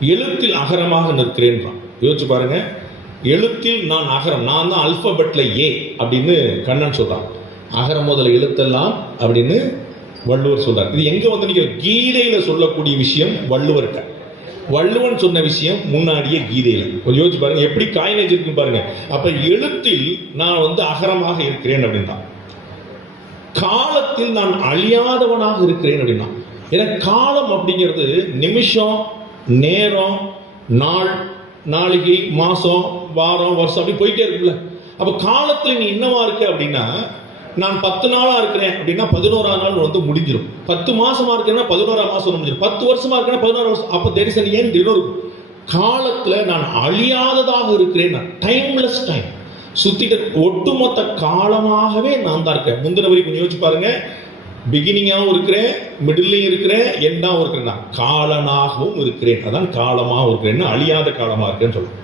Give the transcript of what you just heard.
எழுத்தில் அகரமாக நிற்கிறேன்றான். யோசிச்சு பாருங்க, எழுத்தில் நான் அகரம், நான் தான் அல்பபெட்ல ஏ அப்படின்னு கண்ணன் சொல்றான். அகரம் முதல எழுத்தெல்லாம் அப்படின்னு வள்ளுவர் சொல்றார். இது எங்க வந்து நீங்க கீதையில சொல்லக்கூடிய விஷயம் வள்ளுவர்கிட்ட. வள்ளுவன் சொன்ன விஷயம் முன்னாடியே கீதையில. யோசிச்சு பாருங்க எப்படி காயினேஜ் இருக்கு பாருங்க. அப்ப எழுத்தில் நான் வந்து அகரமாக இருக்கிறேன் அப்படின்னா, காலத்தில் நான் அழியாதவனாக இருக்கிறேன் அப்படின்னா. ஏன்னா காலம் அப்படிங்கிறது நிமிஷம், நேரம், நாள், நாளிகை, மாசம், வாரம், வருஷம் அப்படி போயிட்டே இருக்குல்ல. அப்ப காலத்துல நீ என்னவா இருக்க அப்படின்னா, நான் 10 நாளா இருக்கிறேன் அப்படின்னா 11ஆம் நாள் வந்து முடிஞ்சிடும். 10 மாசமா இருக்கேன்னா 11ஆம் மாசம் முடிஞ்சிடும். 10 வருஷமா இருக்கேன்னா 16 வருஷம். அப்ப தெரிசன் ஏன் இருக்கும். காலத்துல நான் அழியாததாக இருக்கிறேன். Timeless time. சுத்திட்டு ஒட்டுமொத்த காலமாகவே நான் தான் இருக்கேன். முந்தின வரை கொஞ்சம் யோசிச்சு பாருங்க. பிகினிங்காகவும் இருக்கிறேன், மிடில்லையும் இருக்கிறேன், எண்டாவும் இருக்கிறேன். காலனாகவும் இருக்கிறேன். அதான் காலமாகவும் இருக்கிறேன், அழியாத காலமா இருக்கேன்னு சொல்லுவேன்.